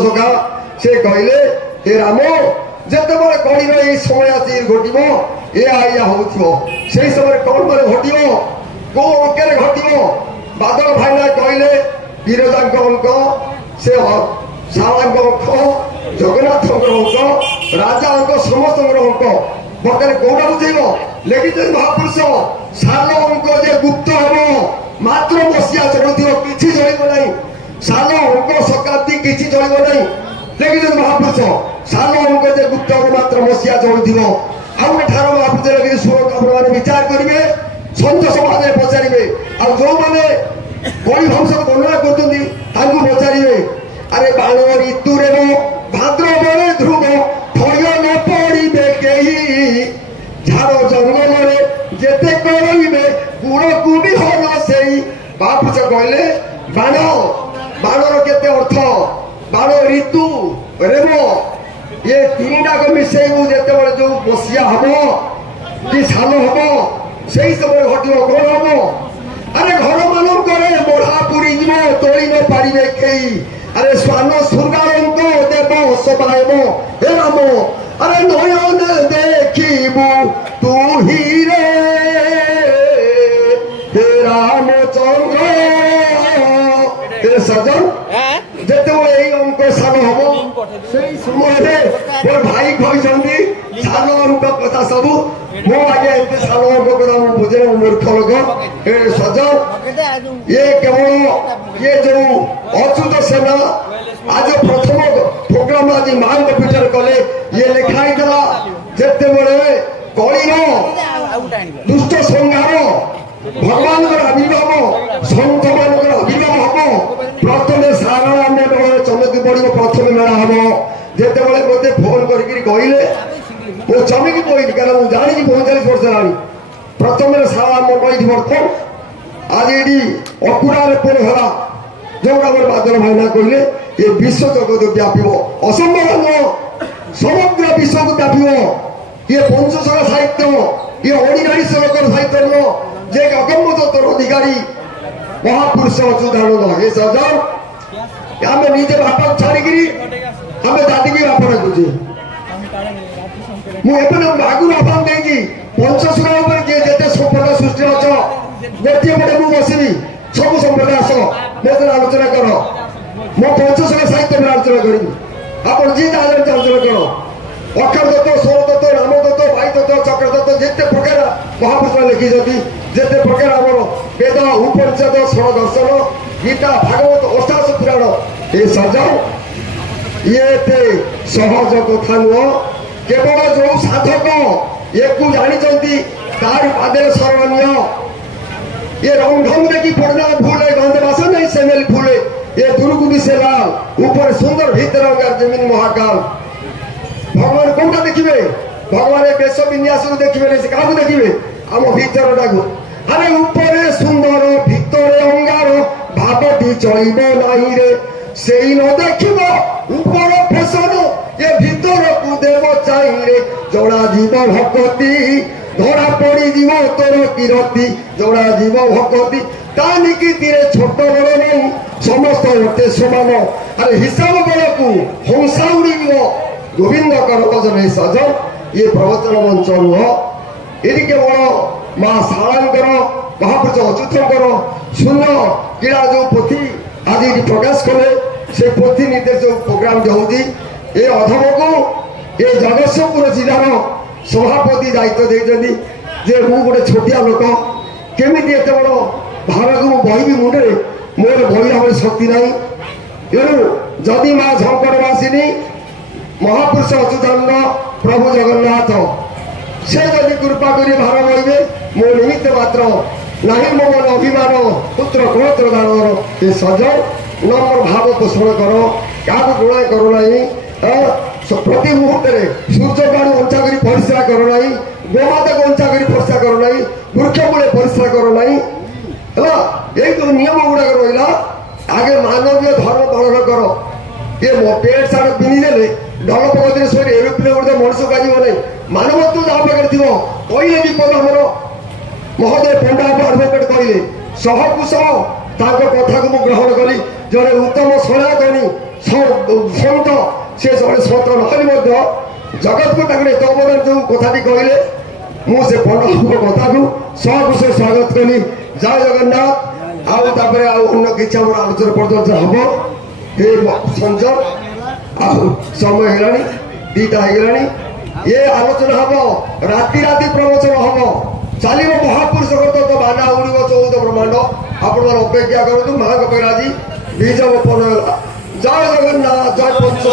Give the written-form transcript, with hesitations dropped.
सखा से कहले हे राम जिते बड़े कड़ी ये समय आसी घटव या हो समय कौन बड़े घटव कौ अंके घटव बादल भाईना कहले विरजा अंक से शाला अंक जगन्नाथ अंक राजा अंक समस्त अंक बर्तमान कौटा बुझेब लिखित महापुरुष साल अंक जे गुप्त हम मात्र मसीहा चलुव कि चलो ना साल अंक शताब्दी कि चलो ना लिखित महापुरुष साल अंक जे गुप्त हम मात्र मसीहा चलुव आउ ठार महापुरुष लिखित श्लोक आप विचार करेंगे सन्त समाज में पचारे आ जो मैंने कई वंश वर्णना कर पचारे अरे बाण ऋतु भाद्रवे ध्रुव फल न पड़े कही झाड़ जंगल में जेते करे गुड़ को भी हल से बापुच कहले बाण बाणर केते अर्थ बाण ऋतु रेव ये तीन टाक मिसेबू जिते जो बसिया हम कि साल हम से समय घटव कौन हम अरे घर मानक बढ़ा पूरी तोली न पारे कई अरे स्वान सुरगारंक देव सबायम हे राम अरे नयन देखिबू तू ही रे हे रामचंद्र सजन जिते अंक साल हम से समय भाई कहते साल अंक कथा सब मो आगे एत साल अंक कथा बुझे मूर्ख लोक सजन ये केवल ये जो अच्युत सेना आज प्रथम प्रोग्राम आज मां पीठर कले ये लिखाई जिते बड़े कलिर दुष्ट संहार भगवान आविर्भाव सन्त मान आविर्भाव हम प्रथम सारा चमकी पड़ो प्रथम मेला हम जिते मत फोन करके कहले वो चमकी पड़ी क्या जानी 45 वर्ष है प्रथम सारा पड़ी बर्तन आज ये अकुरा है जो बादल भाईना कहले ये विश्व जगत व्यापी असंभव समग्र विश्व को व्यापी ये पंचशर साहित्य ये अणिगाड़ी सेवकर साहित्य जे अगम्य तत्वर अधिकारी महापुरुष अच्युतानंद हे सजन आम निजे बाप छाड़ी आम दादी की बाप रखुचे मुझे आगु बापा देखी पंचशुर जिते संप्रदाय सृष्टि अच गोटे पटे मुझे बसबी सब संप्रदाय आस मत आलोचना कर मो पंचशुर साहित्य में आलोचना करी आप जी आलोचना कर अक्षर दत्त स्वर दत्त राम दत्त भाई दत्त चक्र दत्त जिते प्रकार महापुरुष लिखिं जिते प्रकार आम वेद उपनिषद षड़ दर्शन गीता भागवत अष्टादश पुराण ये सजन ये सहज कथा नुह केवल जो साधक ये को जानी तार पादे शरणीय ये रंगम देखी पड़ना फूल है गंध बासन नहीं सेमेल फूले ये दुर्गुदी से लाल ऊपर सुंदर भीतर जमीन महाकाल भगवान कौटा देखिए भगवान बेश विन्यास देखिए क्या देखिए आम भीतर टाक अरे ऊपर सुंदर भीतर अंगार भावटी चल रे से न देखिब ऊपर फैशन ये भीतर को देव चाहिए जड़ा जीव भक्ति धरा पड़ी जीव तोर किरती जड़ा जीव भक्ति ता निकीति छोट बड़ नहीं समस्त गोटे समान अरे हिसाब बेल को हंसा उड़ी गोविंद कर भजन सजन ये प्रवचन मंच नुह ये केवल माँ शालांकर महापुरुष अच्युतंकर शून्य क्रीड़ा जो पोथी आज ये प्रकाश कले से पोथी निर्देश जो प्रोग्राम जो होती ये अधम को ये जगतसिंहपुर जिलार सभापति दायित्व देते जे मु गोटे छोटिया लोक केमी एत बड़ भार को बहबी मुंडे मोर बहिला शक्ति ना तेणु जदि माँ झंकरवासिनी महापुरुष अच्युतानंद प्रभु जगन्नाथ से जदि कृपा कर भार बहबे मो निमित्त मात्र नहीं मो मन अभिमान पुत्र कुलत्र दानर ये सजन नम्र भाव पोषण कर क्या गुणा करो ना प्रति मुहूर्त सूर्य को अंचा कर परिश्रा करो ना गोमाता को अंचा कर परिश्रा करो ना वृक्ष मूले परिश्रा करो ना है यही जो नियम गुड़ाक रहा आगे मानवीय धर्म पालन कर ये पेट सार्ट पिंधिदे ढल पकड़ शोर एरोप्लेन गोटे मनुष्य को ना मानवत्व जहाँ पाखे थी कहले विपद आमर महोदय पंडा एडवोकेट कहले सहकुश कथा को ग्रहण करी जड़े उत्तम सनातनी ସନ୍ତ ସେ ଜଣେ ସନ୍ତ ନହେଲେ ଜଗତକୁ ତାଙ୍କର ଏତେ ଅବଦାନ ଯେଉଁ କଥାଟି କହିଲେ ମୁଁ ସେ ପଣ୍ଡଙ୍କ କଥାକୁ ସହକୁଶେ ସ୍ୱାଗତ କଲି। ଜୟ ଜଗନ୍ନାଥ। ଆଉ ତାପରେ ଆଉ ଅନ୍ୟ କିଛି ଆମର ଆଲୋଚନା ପ୍ରଦର୍ଶନ ହବ ଏ ସଞ୍ଜ ଆଉ ସମୟ ହେଲାଣି 2ଟା ହେଇଗଲାଣି। ଏ ଆଲୋଚନା ହବ ରାତି ପ୍ରବଚନ ହବ ଚାଲିବ ମହାପୁରୁଷଙ୍କର ତ ବାନା ଉଡ଼ିବ 14 ବ୍ରହ୍ମାଣ୍ଡ। ଆପଣମାନେ ଅପେକ୍ଷା କରନ୍ତୁ। ମାଙ୍କ ପାଖରେ ଆଜି ନିଜ ହେଲା। ଜୟ ଜଗନ୍ନାଥ। ଜୟ ପଞ୍ଚ।